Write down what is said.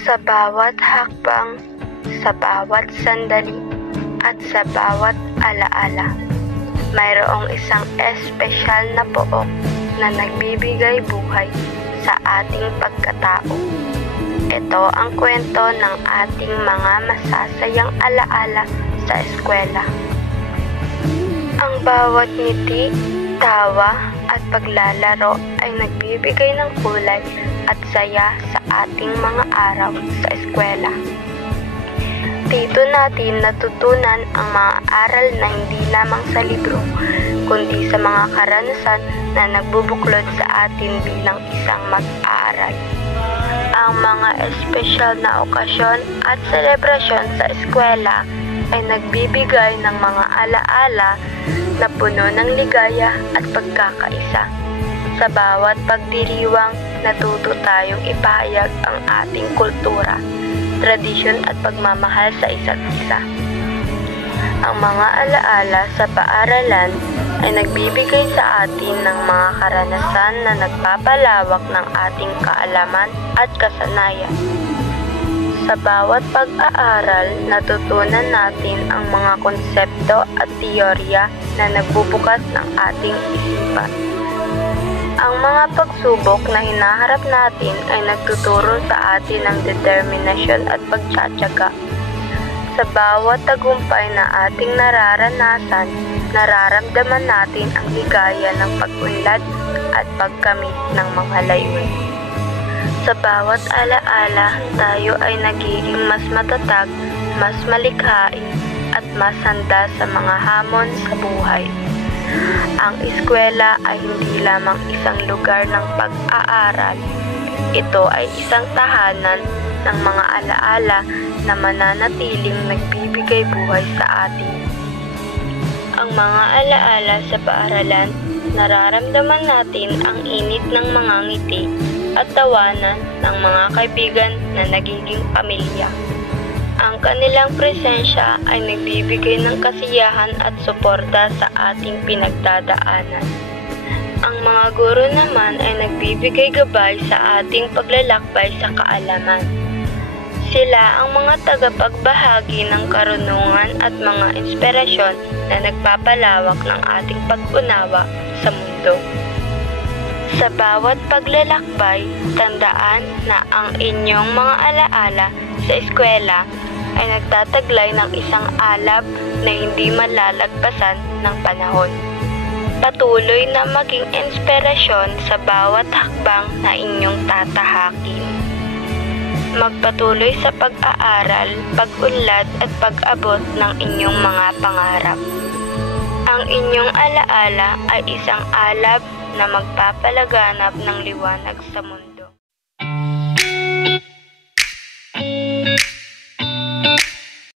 Sa bawat hakbang, sa bawat sandali, at sa bawat alaala, mayroong isang espesyal na pook na nagbibigay buhay sa ating pagkatao. Ito ang kwento ng ating mga masasayang alaala sa eskwela. Ang bawat ngiti, tawa, at paglalaro ay nagbibigay ng kulay at saya sa ating mga araw sa eskwela. Dito natin natutunan ang mga aral na hindi lamang sa libro, kundi sa mga karanasan na nagbubuklod sa atin bilang isang mag-aaral. Ang mga espesyal na okasyon at selebrasyon sa eskwela ay nagbibigay ng mga alaala na puno ng ligaya at pagkakaisa. Sa bawat pagdiriwang, natuto tayong ipahayag ang ating kultura, tradisyon at pagmamahal sa isa't isa. Ang mga alaala sa paaralan ay nagbibigay sa atin ng mga karanasan na nagpapalawak ng ating kaalaman at kasanayan. Sa bawat pag-aaral, natutunan natin ang mga konsepto at teorya na nagbubukas ng ating isipan. Ang mga pagsubok na hinaharap natin ay nagtuturo sa atin ng determinasyon at pagtsatsaga. Sa bawat tagumpay na ating nararanasan, nararamdaman natin ang ligaya ng pag-unlad at pagkamit ng mga layunin. Sa bawat alaala, tayo ay nagiging mas matatag, mas malikhain, at mas handa sa mga hamon sa buhay. Ang eskwela ay hindi lamang isang lugar ng pag-aaral. Ito ay isang tahanan ng mga alaala na mananatiling nagbibigay buhay sa atin. Ang mga alaala sa paaralan, nararamdaman natin ang init ng mga ngiti at tawanan ng mga kaibigan na nagiging pamilya. Ang kanilang presensya ay nagbibigay ng kasiyahan at suporta sa ating pinagdadaanan. Ang mga guro naman ay nagbibigay gabay sa ating paglalakbay sa kaalaman. Sila ang mga tagapagbahagi ng karunungan at mga inspirasyon na nagpapalawak ng ating pag-unawa sa mundo. Sa bawat paglalakbay, tandaan na ang inyong mga alaala sa eskwela ay nagtataglay ng isang alab na hindi malalagpasan ng panahon. Patuloy na maging inspirasyon sa bawat hakbang na inyong tatahakin. Magpatuloy sa pag-aaral, pag-unlad at pag-abot ng inyong mga pangarap. Ang inyong alaala ay isang alab na magpapalaganap ng liwanag sa mundo.